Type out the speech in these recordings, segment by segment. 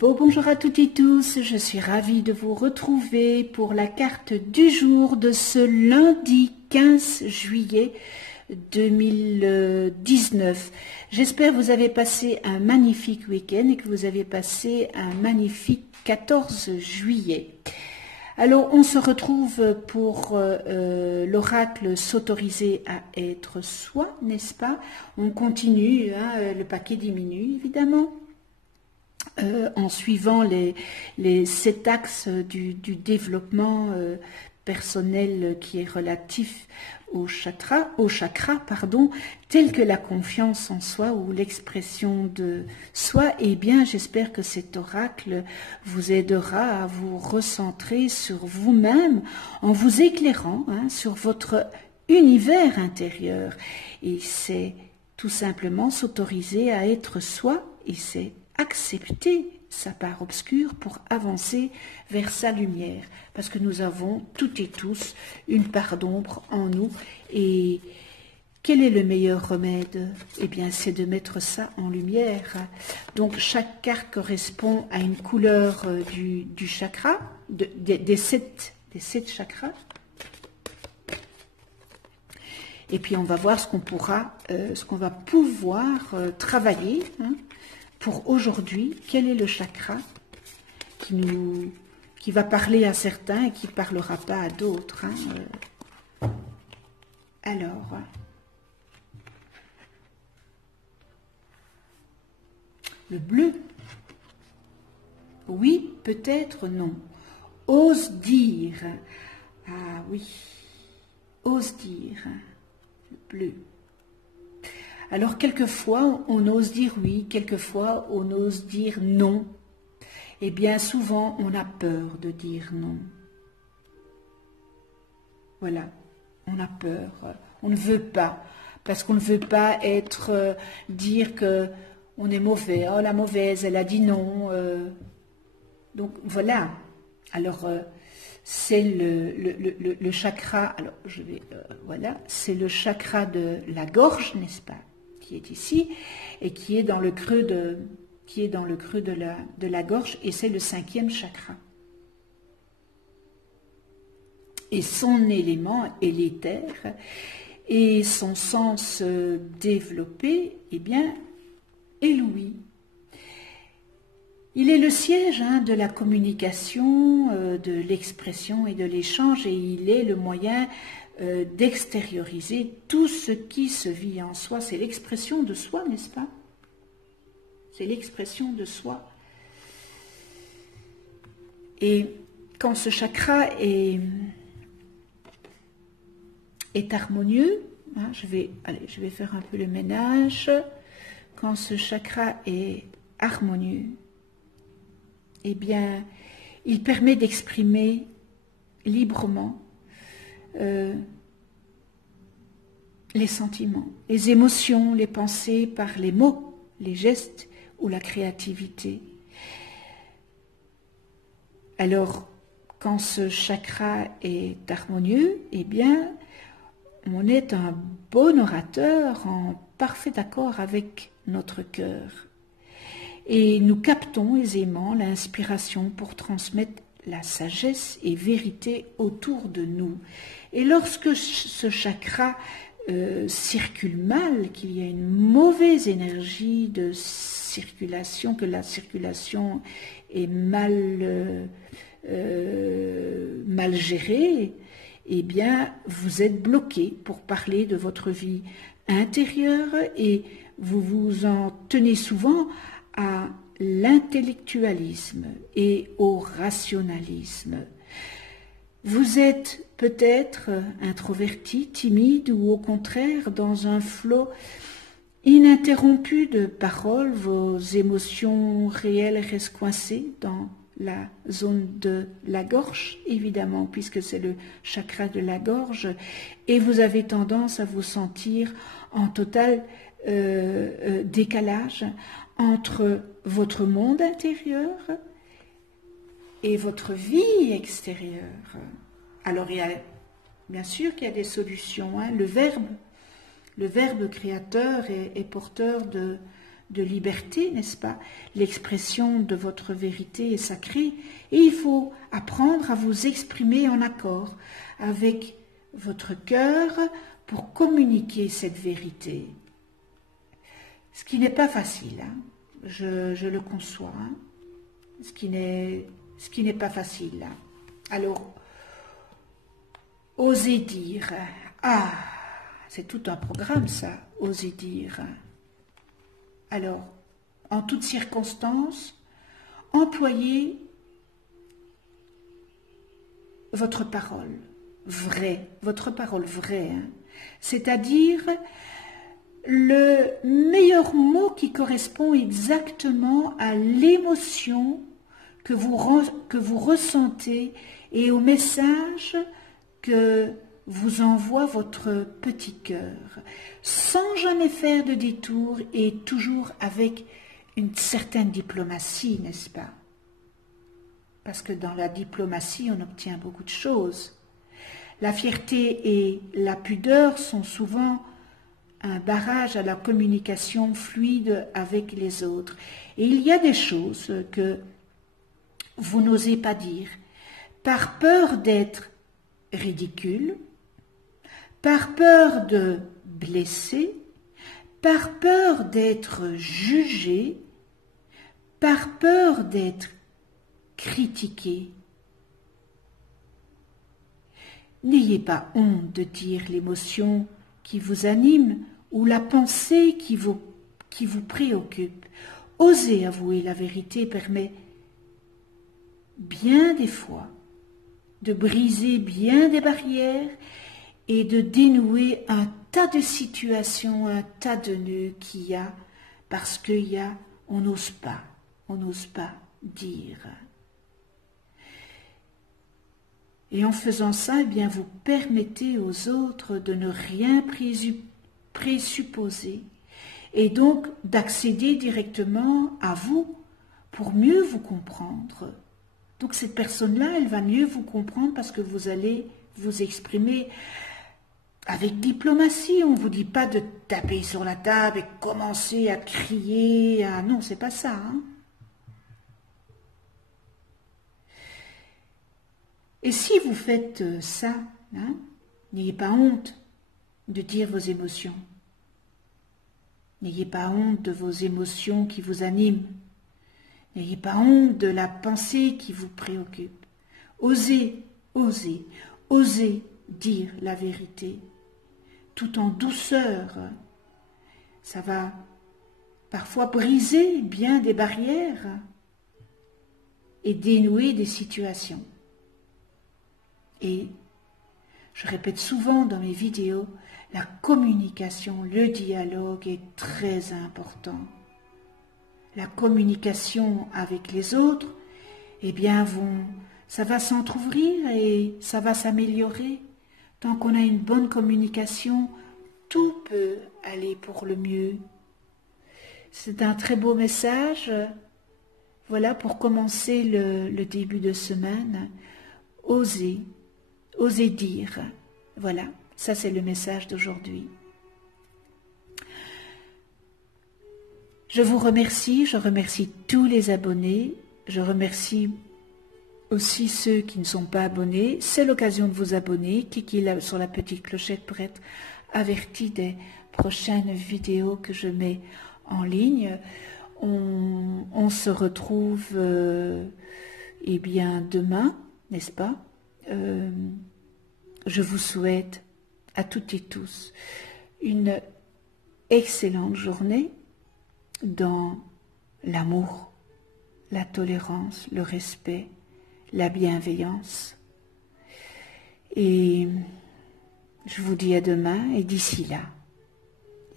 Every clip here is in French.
Bonjour à toutes et tous, je suis ravie de vous retrouver pour la carte du jour de ce lundi 15 juillet 2019. J'espère que vous avez passé un magnifique week-end et que vous avez passé un magnifique 14 juillet. Alors, on se retrouve pour l'oracle s'autoriser à être soi, n'est-ce pas? On continue, le paquet diminue évidemment. En suivant les 7 axes du développement personnel qui est relatif au chakra, tel que la confiance en soi ou l'expression de soi. Eh bien, j'espère que cet oracle vous aidera à vous recentrer sur vous-même en vous éclairant sur votre univers intérieur. Et c'est tout simplement s'autoriser à être soi, et c'est accepter sa part obscure pour avancer vers sa lumière, parce que nous avons toutes et tous une part d'ombre en nous. Et quel est le meilleur remède? Eh bien, c'est de mettre ça en lumière. Donc, chaque carte correspond à une couleur du chakra, des sept chakras. Et puis, on va voir ce qu'on va pouvoir travailler, pour aujourd'hui. Quel est le chakra qui va parler à certains et qui ne parlera pas à d'autres, Alors, le bleu. Oui, peut-être non. Ose dire. Ah oui, ose dire. Le bleu. Alors, quelquefois, on ose dire oui, quelquefois, on ose dire non. Et bien souvent, on a peur de dire non. Voilà, on a peur. On ne veut pas, parce qu'on ne veut pas dire que on est mauvais. Oh, la mauvaise, elle a dit non. Donc, voilà. Alors, c'est le chakra. Alors, voilà, c'est le chakra de la gorge, n'est-ce pas? Qui est ici et qui est dans le creux de la gorge, et c'est le 5e chakra. Et son élément est l'éther, et son sens développé, eh bien, est l'ouïe. Il est le siège de la communication, de l'expression et de l'échange, et il est le moyen d'extérioriser tout ce qui se vit en soi. C'est l'expression de soi, n'est-ce pas? C'est l'expression de soi. Et quand ce chakra est harmonieux, je vais faire un peu le ménage. Quand ce chakra est harmonieux, eh bien, il permet d'exprimer librement les sentiments, les émotions, les pensées par les mots, les gestes ou la créativité. Alors, quand ce chakra est harmonieux, eh bien, on est un bon orateur en parfait accord avec notre cœur. Et nous captons aisément l'inspiration pour transmettre la sagesse et vérité autour de nous. Et lorsque ce chakra circule mal, qu'il y a une mauvaise énergie de circulation, que la circulation est mal gérée, eh bien, vous êtes bloqué pour parler de votre vie intérieure, et vous vous en tenez souvent à l'intellectualisme et au rationalisme. Vous êtes peut-être introverti, timide, ou au contraire dans un flot ininterrompu de paroles. Vos émotions réelles restent coincées dans la zone de la gorge, évidemment, puisque c'est le chakra de la gorge, et vous avez tendance à vous sentir en total décalage entre votre monde intérieur et votre vie extérieure. Alors, bien sûr qu'il y a des solutions. Le verbe créateur est porteur de liberté, n'est-ce pas? L'expression de votre vérité est sacrée et il faut apprendre à vous exprimer en accord avec votre cœur pour communiquer cette vérité. Ce qui n'est pas facile, hein? Je le conçois, hein? Ce qui n'est pas facile. Hein? Alors, oser dire, ah, c'est tout un programme ça, oser dire. Alors, en toutes circonstances, employez votre parole vraie, hein? C'est-à-dire le meilleur mot qui correspond exactement à l'émotion que vous ressentez et au message que vous envoie votre petit cœur, sans jamais faire de détour et toujours avec une certaine diplomatie, n'est-ce pas? Parce que dans la diplomatie, on obtient beaucoup de choses. La fierté et la pudeur sont souvent un barrage à la communication fluide avec les autres. Et il y a des choses que vous n'osez pas dire, par peur d'être ridicule, par peur de blesser, par peur d'être jugé, par peur d'être critiqué. N'ayez pas honte de dire l'émotion qui vous anime ou la pensée qui vous préoccupe. Oser avouer la vérité permet bien des fois de briser bien des barrières et de dénouer un tas de situations, un tas de nœuds qu'il y a, parce on n'ose pas dire. Et en faisant ça, eh bien, vous permettez aux autres de ne rien présupposer et donc d'accéder directement à vous pour mieux vous comprendre. Donc cette personne-là, elle va mieux vous comprendre parce que vous allez vous exprimer avec diplomatie. On ne vous dit pas de taper sur la table et commencer à crier. Non, c'est pas ça. Hein? Et si vous faites ça, hein, n'ayez pas honte de dire vos émotions. N'ayez pas honte de vos émotions qui vous animent. N'ayez pas honte de la pensée qui vous préoccupe. Osez dire la vérité, tout en douceur. Ça va parfois briser bien des barrières et dénouer des situations. Et je répète souvent dans mes vidéos, la communication, le dialogue est très important. La communication avec les autres, eh bien, ça va s'entrouvrir et ça va s'améliorer. Tant qu'on a une bonne communication, tout peut aller pour le mieux. C'est un très beau message. Voilà, pour commencer le début de semaine, oser dire. Voilà, ça c'est le message d'aujourd'hui. Je vous remercie, je remercie tous les abonnés, je remercie aussi ceux qui ne sont pas abonnés. C'est l'occasion de vous abonner, cliquez là sur la petite clochette pour être averti des prochaines vidéos que je mets en ligne. On se retrouve eh bien demain, n'est-ce pas? Je vous souhaite à toutes et tous une excellente journée dans l'amour, la tolérance, le respect, la bienveillance. Et je vous dis à demain et d'ici là,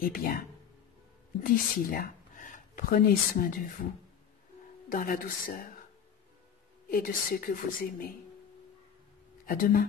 eh bien, d'ici là, prenez soin de vous dans la douceur et de ceux que vous aimez. À demain.